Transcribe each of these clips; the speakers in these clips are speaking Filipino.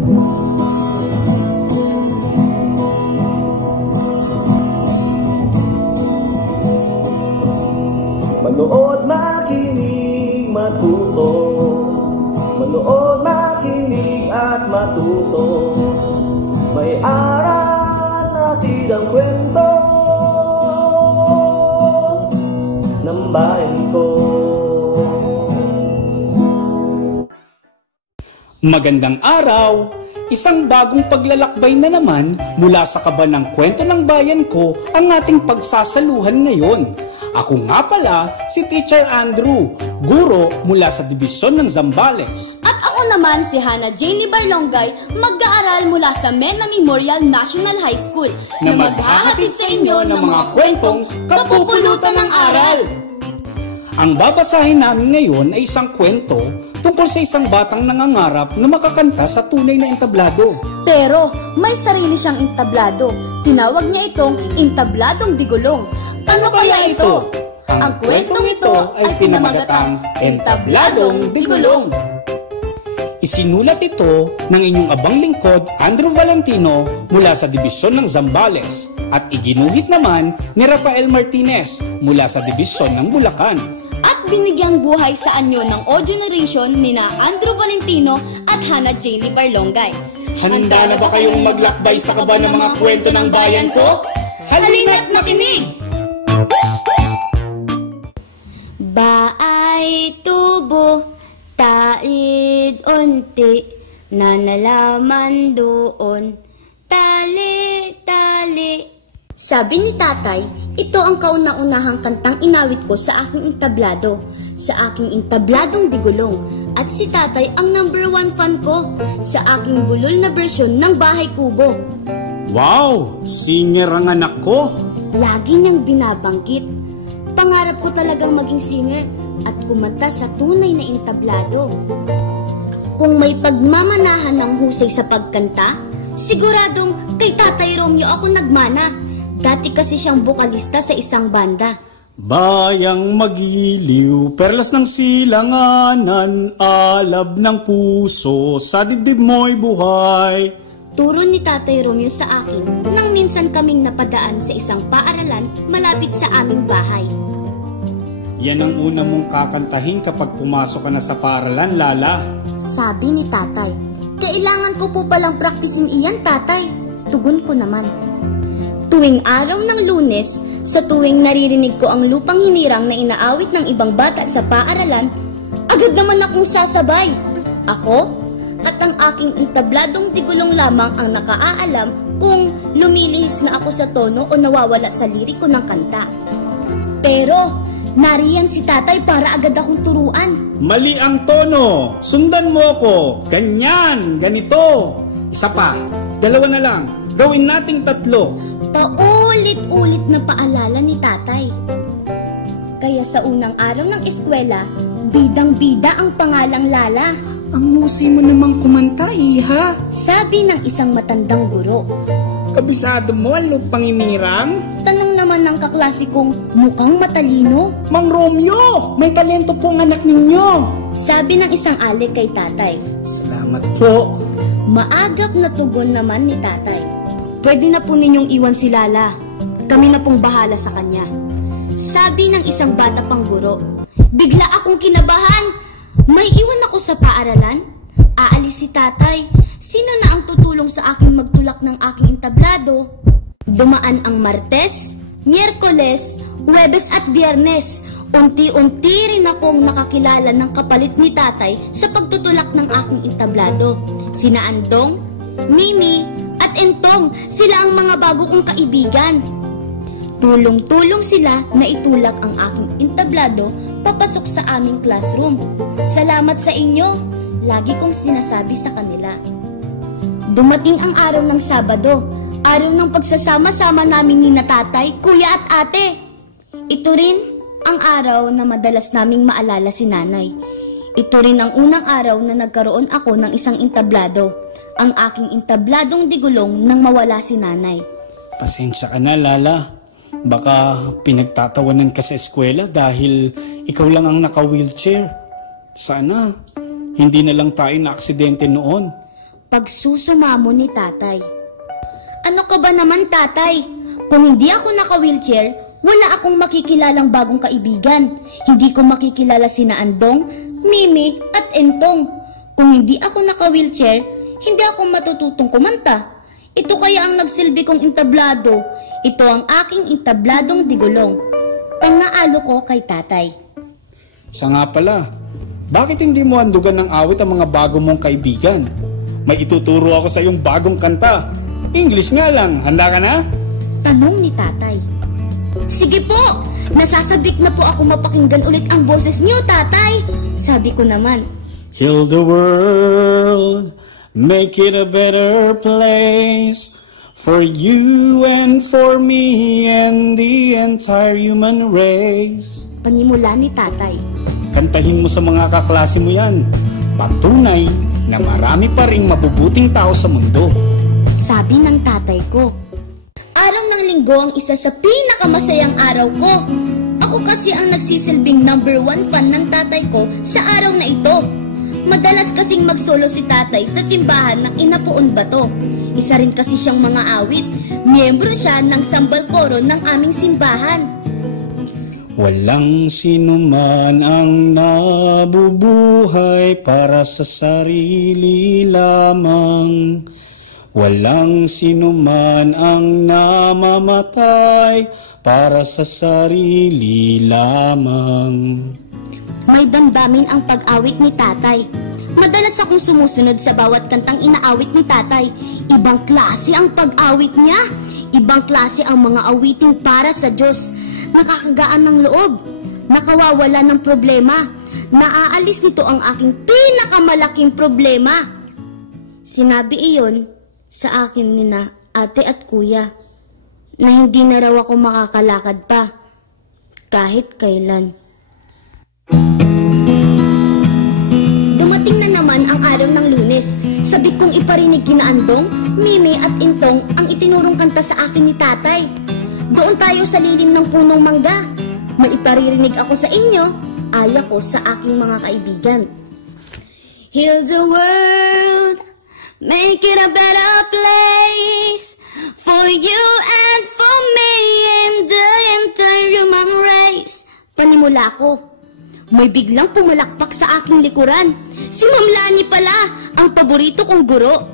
Manood, makinig, matuto. Manood, makinig at matuto. May aral natin ang kwento ng bayan ko. Magandang araw! Isang bagong paglalakbay na naman mula sa kaba ng kwento ng bayan ko ang ating pagsasaluhan ngayon. Ako nga pala si Teacher Andrew, guro mula sa Dibisyon ng Zambales. At ako naman si Hannah Janie Barlongay, mag-aaral mula sa Mena Memorial National High School na maghahatid sa inyo ng mga kwentong kapupulutan ng aral. Ang babasahin namin ngayon ay isang kwento tungkol sa isang batang nangangarap na makakanta sa tunay na entablado. Pero may sarili siyang entablado. Tinawag niya itong entabladong digulong. Ano kaya ito? Ang kwentong ito ay pinamagatang Entabladong Digulong. Isinulat ito ng inyong abang lingkod, Andrew Valentino, mula sa Dibisyon ng Zambales at iginuhit naman ni Rafael Martinez mula sa Dibisyon ng Bulacan. At binigyang buhay sa anyo ng audio narration nina Andrew Valentino at Hannah Janie Barlongay. Handa na ba kayong maglakbay sa kaba ng mga kwento ng bayan ko? Halina't makinig! Baay tubo, taid unti, nanalaman doon, tali-tali. Sabi ni tatay, ito ang kauna-unahang kantang inawit ko sa aking entablado, sa aking entabladong digulong. At si tatay ang #1 fan ko sa aking bulol na bersyon ng Bahay Kubo. Wow! Singer ang anak ko! Lagi niyang binabanggit. Pangarap ko talagang maging singer at kumanta sa tunay na entablado. Kung may pagmamanahan ng husay sa pagkanta, siguradong kay Tatay Romeo ako nagmana. Dati kasi siyang bokalista sa isang banda. Bayang magiliw, perlas ng silanganan, alab ng puso, sa dibdib mo'y buhay. Turo ni Tatay Romeo sa akin nang minsan kaming napadaan sa isang paaralan malapit sa aming bahay. Yan ang una mong kakantahin kapag pumasok ka na sa paaralan, Lala. Sabi ni Tatay, kailangan ko po palang praktisin iyan, Tatay. Tugon ko naman. Tuwing araw ng Lunes, sa tuwing naririnig ko ang lupang hinirang na inaawit ng ibang bata sa paaralan, agad naman akong sasabay. Ako at ang aking entabladong digulong lamang ang nakaaalam kung lumilihis na ako sa tono o nawawala sa liriko ng kanta. Pero nariyan si tatay para agad akong turuan. Mali ang tono. Sundan mo ko. Ganyan, ganito. Isa pa. Dalawa na lang. Gawin nating 3. Paulit-ulit na paalala ni tatay. Kaya sa unang araw ng eskwela, bidang-bida ang pangalang Lala. Ang husay mo namang kumanta, Iha. Sabi ng isang matandang guro. Kabisado mo ang lupang inirang? Tanong naman ng kaklasikong mukhang matalino. Mang Romeo, may talento pong anak ninyo. Sabi ng isang alik kay tatay. Salamat po. Maagap na tugon naman ni tatay. Pwede na po ninyong iwan si Lala. Kami na pong bahala sa kanya. Sabi ng isang bata pang guro. Bigla akong kinabahan. May iwan ako sa paaralan? Aalis si tatay. Sino na ang tutulong sa aking magtulak ng aking entablado? Dumaan ang Martes, Miyerkules, Huwebes at Biyernes. Unti-unti rin akong nakakilala ng kapalit ni tatay sa pagtutulak ng aking entablado. Sina Andong, Mimi, at Entong, sila ang mga bago kong kaibigan. Tulong-tulong sila na itulak ang aking entablado papasok sa aming classroom. Salamat sa inyo, lagi kong sinasabi sa kanila. Dumating ang araw ng Sabado, araw ng pagsasama-sama namin ni na tatay, kuya at ate. Ito rin ang araw na madalas naming maalala si nanay. Ito rin ang unang araw na nagkaroon ako ng isang entablado, ang aking entabladong digulong nang mawala si nanay. Pasensya ka na, Lala. Baka pinagtatawanan ka sa eskwela dahil ikaw lang ang naka-wheelchair. Sana, hindi na lang tayo na aksidente noon. Pagsusumamo ni tatay. Ano ka ba naman, tatay? Kung hindi ako naka-wheelchair, wala akong makikilalang bagong kaibigan. Hindi ko makikilala sina Andong, Mimi at Entong. Kung hindi ako naka-wheelchair, hindi ako matututong kumanta. Ito kaya ang nagsilbi kong entablado. Ito ang aking entabladong digulong. Pangaalo ko kay tatay. Siya nga pala, bakit hindi mo handugan ng awit ang mga bago mong kaibigan? May ituturo ako sa iyong bagong kanta. English nga lang, handa ka na? Tanong ni tatay. Sige po, nasasabik na po ako mapakinggan ulit ang boses niyo, tatay. Sabi ko naman. Heal the world, make it a better place for you and for me and the entire human race. Panimula ni tatay. Kantahin mo sa mga kaklase mo yan. Patunay na marami pa ring mabubuting tao sa mundo. Sabi ng tatay ko. Araw ng linggo ang isa sa pinakamasayang araw ko. Ako kasi ang nagsisilbing #1 fan ng tatay ko sa araw na ito. Madalas kasing magsolo si tatay sa simbahan ng Inapuon Bato. Isa rin kasi siyang mga awit. Miyembro siya ng sambal koro ng aming simbahan. Walang sinuman ang nabubuhay para sa sarili lamang. Walang sinuman ang namamatay para sa sarili lamang. May damdamin ang pag-awit ni tatay. Madalas akong sumusunod sa bawat kantang inaawit ni tatay. Ibang klase ang pag-awit niya. Ibang klase ang mga awiting para sa Diyos. Nakakagaan ng loob. Nakawawala ng problema. Naaalis nito ang aking pinakamalaking problema. Sinabi iyon sa akin nina ate at kuya na hindi na raw ako makakalakad pa kahit kailan. Dumating na naman ang araw ng Lunes. Sabik kong iparinig kina Andong, Mimi at Intong ang itinurong kanta sa akin ni tatay. Doon tayo sa lilim ng punong mangga. May iparirinig ako sa inyo, aya ko sa aking mga kaibigan. Heal the world, make it a better place for you and for me and the entire human race. Panimula ko. May biglang pumalakpak sa aking likuran. Si Ma'am Lani pala, ang paborito kong guro.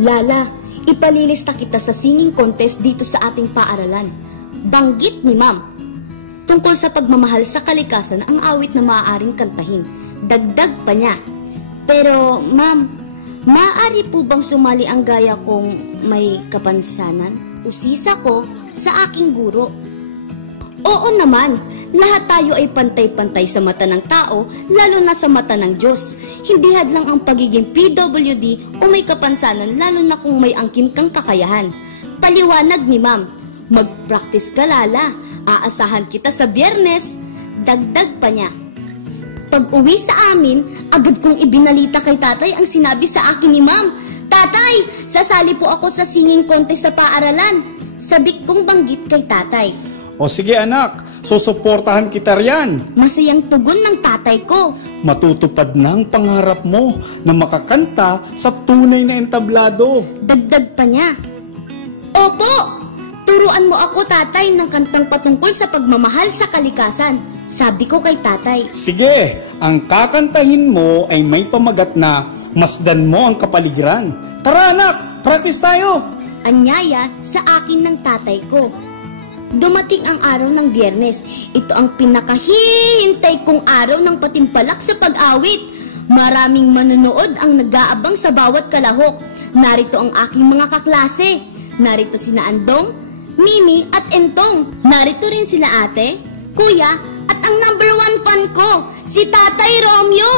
Lala, ipalilista kita sa singing contest dito sa ating paaralan. Banggit ni Ma'am. Tungkol sa pagmamahal sa kalikasan ang awit na maaaring kantahin. Dagdag pa niya. Pero, Ma'am, maaari po bang sumali ang gaya kong may kapansanan? Usisa ko sa aking guro. Oo naman, lahat tayo ay pantay-pantay sa mata ng tao, lalo na sa mata ng Diyos. Hindi hadlang ang pagiging PWD o may kapansanan, lalo na kung may angkin kang kakayahan. Paliwanag ni Ma'am, mag-practice ka lala, aasahan kita sa Biyernes. Dagdag pa niya. Pag-uwi sa amin, agad kong ibinalita kay tatay ang sinabi sa akin ni Ma'am. Tatay, sasali po ako sa singing contest sa paaralan. Sabik kong banggit kay tatay. O sige anak, susuportahan kita riyan. Masayang tugon ng tatay ko. Matutupad na ang pangarap mo na makakanta sa tunay na entablado. Dagdag pa niya. Opo, turuan mo ako tatay ng kantang patungkol sa pagmamahal sa kalikasan. Sabi ko kay tatay. Sige, ang kakantahin mo ay may pamagat na masdan mo ang kapaligiran. Tara anak, practice tayo. Anyaya sa akin ng tatay ko. Dumating ang araw ng Biyernes. Ito ang pinakahihintay kong araw ng patimpalak sa pag-awit. Maraming manonood ang nag-aabang sa bawat kalahok. Narito ang aking mga kaklase. Narito sina Andong, Mimi at Entong. Narito rin sila ate, kuya at ang #1 fan ko, si Tatay Romeo.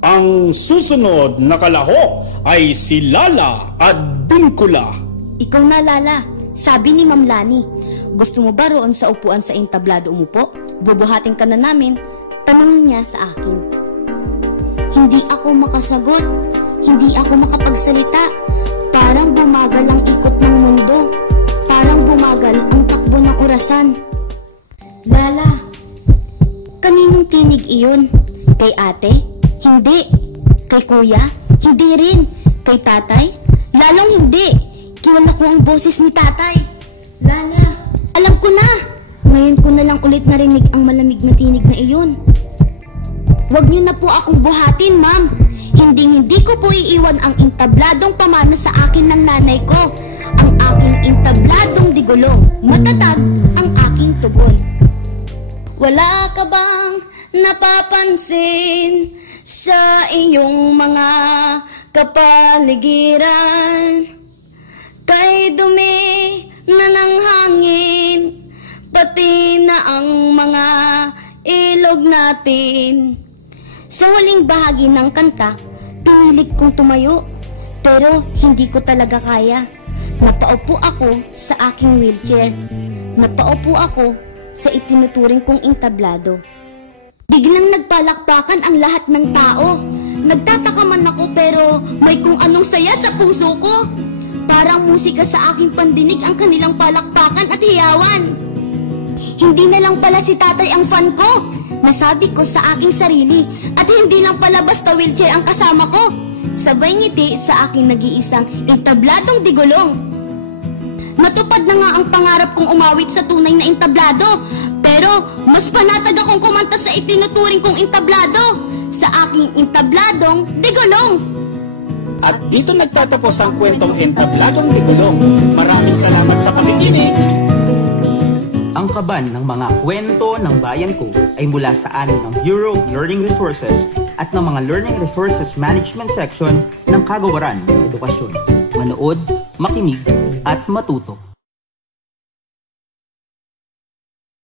Ang susunod na kalahok ay si Lala at Binkula. Ikaw na Lala, sabi ni Ma'am Lani. Gusto mo ba roon sa upuan sa entablado umupo? Bubuhatin ka na namin. Tanong niya sa akin. Hindi ako makasagot. Hindi ako makapagsalita. Parang bumagal ang ikot ng mundo. Parang bumagal ang takbo ng orasan. Lala, kaninong tinig iyon? Kay ate? Hindi. Kay kuya? Hindi rin. Kay tatay? Lalong hindi. Kilala ko ang boses ni tatay. Lala, alam ko na. Ngayon ko na lang ulit narinig ang malamig na tinig na iyon. Huwag niyo na po akong buhatin, ma'am. Hindi ko po iiwan ang intabladong pamana sa akin ng nanay ko. Ang aking intabladong digulong. Matatag ang aking tugon. Wala ka bang napapansin sa iyong mga kapaligiran? Kay dumi na ng hangin, pati na ang mga ilog natin. Sa huling bahagi ng kanta, pinilit kong tumayo, pero hindi ko talaga kaya. Napaupo ako sa aking wheelchair. Napaupo ako sa itinuturing kong entablado. Biglang nagpalakpakan ang lahat ng tao. Nagtataka man ako pero may kung anong saya sa puso ko. Parang musika sa aking pandinig ang kanilang palakpakan at hiyawan. Hindi na lang pala si tatay ang fan ko, nasabi ko sa aking sarili, at hindi lang pala basta wheelchair ang kasama ko. Sabay ngiti sa aking nag-iisang entabladong digulong. Natupad na nga ang pangarap kong umawit sa tunay na entablado, pero mas panatag akong kumanta sa itinuturing kong entablado, sa aking entabladong digulong. At dito nagtatapos ang kwentong Entabladong Digulong. Maraming salamat sa pakikinig. Ang kaban ng mga kwento ng bayan ko ay mula sa anin ng Bureau of Learning Resources at ng mga Learning Resources Management Section ng Kagawaran ng Edukasyon. Manood, makinig, at matuto.